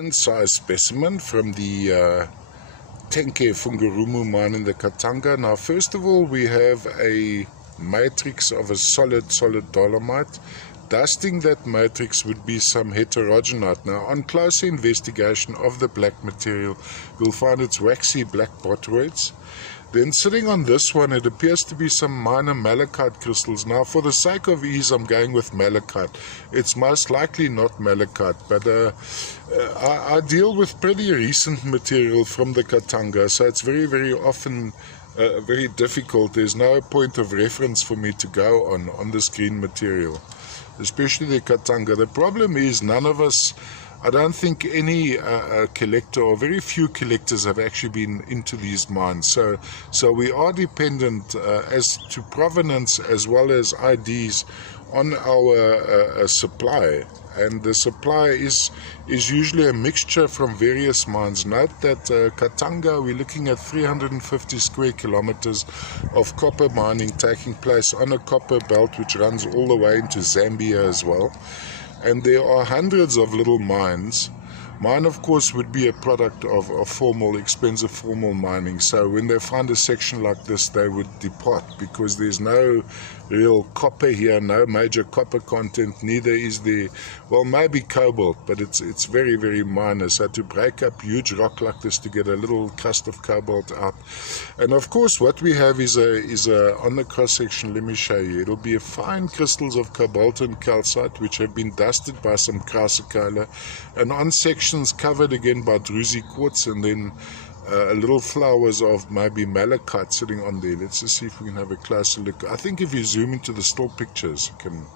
And size specimen from the Tenke Fungurumu mine in the Katanga. Now first of all we have a matrix of a solid dolomite. Dusting that matrix would be some heterogenite. Now on closer investigation of the black material you'll find it's waxy black boteroids. Then sitting on this one, it appears to be some minor malachite crystals. Now for the sake of ease I'm going with malachite. It's most likely not malachite, but I deal with pretty recent material from the Katanga, so it's very often very difficult. There's no point of reference for me to go on this green material, especially the Katanga. The problem is none of us, I don't think any collector or very few collectors have actually been into these mines. So we are dependent as to provenance as well as IDs on our supply. And the supply is usually a mixture from various mines. Note that Katanga, we're looking at 350 square kilometers of copper mining taking place on a copper belt which runs all the way into Zambia as well. And there are hundreds of little mines. Mine, of course, would be a product of expensive formal mining. So when they find a section like this, they would depart because there's no real copper here, no major copper content. Neither is there, well, maybe cobalt, but it's very minor. So to break up huge rock like this to get a little crust of cobalt out. And of course, what we have is a on the cross section. Let me show you. It'll be a fine crystals of cobalt and calcite, which have been dusted by some chrysocolla, and on section covered again by druzy quartz, and then little flowers of maybe malachite sitting on there. Let's just see if we can have a closer look. I think if you zoom into the still pictures you can